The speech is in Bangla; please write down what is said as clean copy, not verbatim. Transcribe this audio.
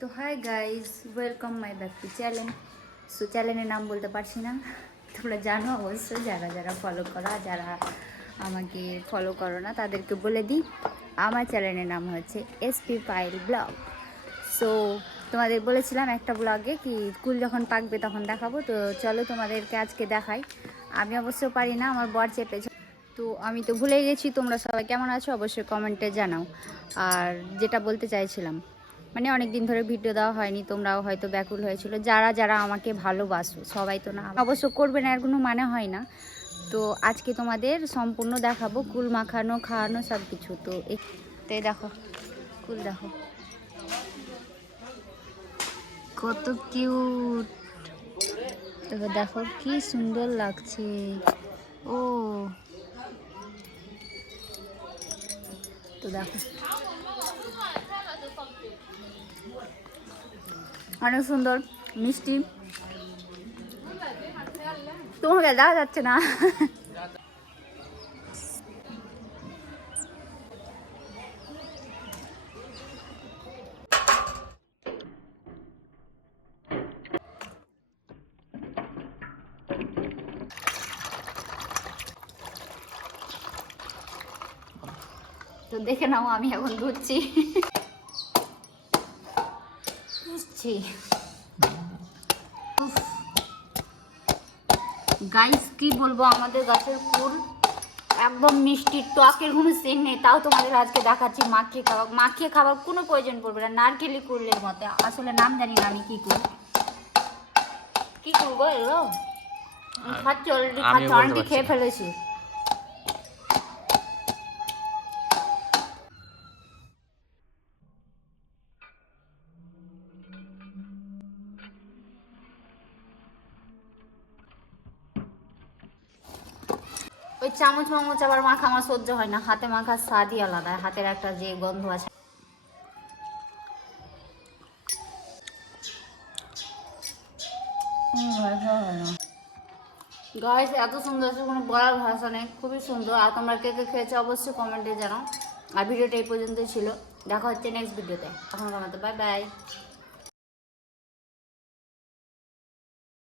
তো hi guys, welcome my back to channel. So চ্যানেলের নাম বলতে পারছি না, তোমরা জানো অবশ্যই। যারা যারা ফলো করো, যারা আমাকে ফলো করো না তাদেরকে বলে দিই, আমার চ্যানেলের নাম হচ্ছে এসপি পায়েল ব্লগ। সো তোমাদের বলেছিলাম একটা ব্লগে কি কুল যখন পাকবে তখন দেখাবো, তো চলো তোমাদেরকে আজকে দেখাই। আমি অবশ্য পারি না, আমার বর চেপেছে। তো আমি তো ভুলে গেছি। তোমরা সবাই কেমন আছো অবশ্যই কমেন্টে জানাও। আর যেটা বলতে চাইছিলাম, মানে অনেক দিন ধরে ভিডিও দেওয়া হয়নি, তোমরাও হয়তো ব্যাকুল হয়েছিল। যারা যারা আমাকে ভালোবাসো, সবাই তো না অবশ্য করবে না, এর কোনো মানে হয় না। তো আজকে তোমাদের সম্পূর্ণ দেখাবো কুল মাখানো, খাওয়ানো সব কিছু। তো এই দেখো কুল, দেখো কত কিউট। দেখো দেখো কি সুন্দর লাগছে। ও তো দেখো অনেক সুন্দর মিষ্টি, তোমাকে দেখা যাচ্ছে না। তো দেখে নাও, আমি এখন ধুচ্ছি। বুঝছি গাইস, কি বলবো, আমাদের গাছের কুল একদম মিষ্টি, টকের কোনো সিন নেই। তাও তোমাদের আজকে দেখাচ্ছি মাখিয়ে খাওয়া। মাখিয়ে খাওয়ার কোনো প্রয়োজন পড়বে না, নারকেলি কুলের মতো। আসলে নাম জানি না আমি কি কুল, কি করবো এগুলো। খাচ্ছি অলরেডি, খাচ্ছি, অনেকটি খেয়ে ফেলেছি। ওই চামচ মামচ আবার মাখা আমার সহ্য হয় না, হাতে মাখার স্বাদই আলাদা, হাতের একটা যে গন্ধ আছে। গাইস এত সুন্দর আছে, কোনো বলার ভাষা নেই, খুবই সুন্দর। আর তোমরা কে কে খেয়েছো অবশ্যই কমেন্টে জানাও। আর ভিডিওটা এই পর্যন্তই ছিল, দেখা হচ্ছে নেক্সট ভিডিওতে। এখন আমাদের বাই বাই।